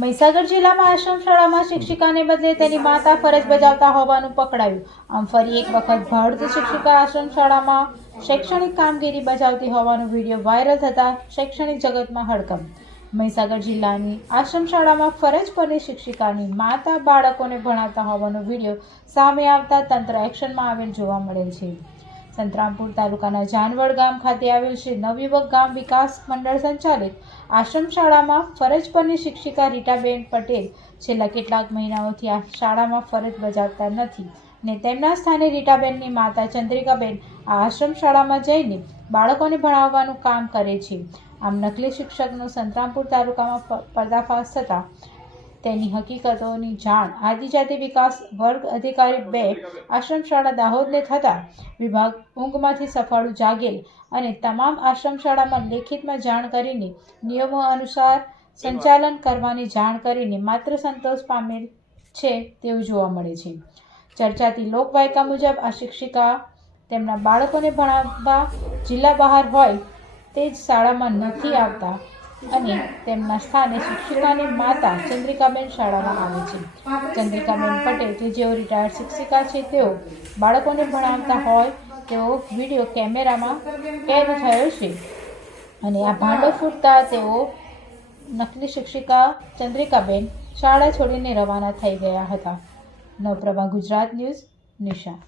મહીસાગર જિલ્લામાં આશ્રમ શાળામાં શિક્ષિકાને બદલે તેની માતા ફરજ બજાવતા હોવાનું પકડાયું. આમ ફરી એક વખત ભારતીય શિક્ષિકા આશ્રમ શાળામાં શૈક્ષણિક કામગીરી બજાવતી હોવાનો વિડીયો વાયરલ થતા શૈક્ષણિક જગતમાં હડકંપ. મહીસાગર જિલ્લાની આશ્રમ શાળામાં ફરજ પરની શિક્ષિકાની માતા બાળકોને ભણાવતા હોવાનો વિડીયો સામે આવતા તંત્ર એક્શનમાં આવેલ જોવા મળેલ છે. સંતરામપુર તાલુકાના જાનવડ ગામ ખાતે આવેલ શ્રી નવયુવક ગામ વિકાસ મંડળ સંચાલિત આશ્રમ શાળામાં ફરજ પરની શિક્ષિકા રીટાબેન પટેલ છેલ્લા કેટલાક મહિનાઓથી આ શાળામાં ફરજ બજાવતા નથી ને તેમના સ્થાને રીટાબેનની માતા ચંદ્રિકાબેન આ આશ્રમ શાળામાં જઈને બાળકોને ભણાવવાનું કામ કરે છે. આમ નકલી શિક્ષકનો સંતરામપુર તાલુકામાં પર્દાફાશ થતાં તેની હકીકતોની જાણ આદિજાતિ વિકાસ વર્ગ અધિકારી 2 આશ્રમ શાળા દાહોદને થતાં વિભાગ ઊંઘમાંથી સફાળું જાગેલ અને તમામ આશ્રમ શાળામાં લેખિતમાં જાણ કરીને નિયમો અનુસાર સંચાલન કરવાની જાણ કરીને માત્ર સંતોષ પામેલ છે તેવું જોવા મળે છે. ચર્ચાતી લોકવાયકા મુજબ આ શિક્ષિકા તેમના બાળકોને ભણાવવા જિલ્લા બહાર હોય તે જ શાળામાં નથી આવતા અને તેમના સ્થાને શિક્ષિકાની માતા ચંદ્રિકાબેન શાળામાં આવે છે. ચંદ્રિકાબેન પટેલ કે જેઓ રિટાયર્ડ શિક્ષિકા છે તેઓ બાળકોને ભણાવતા હોય તેવો વિડીયો કેમેરામાં કેદ થયો છે અને આ ભાંડો ફૂટતા તેઓ નકલી શિક્ષિકા ચંદ્રિકાબેન શાળા છોડીને રવાના થઈ ગયા હતા. નવપ્રભા ગુજરાત ન્યૂઝ નિશા.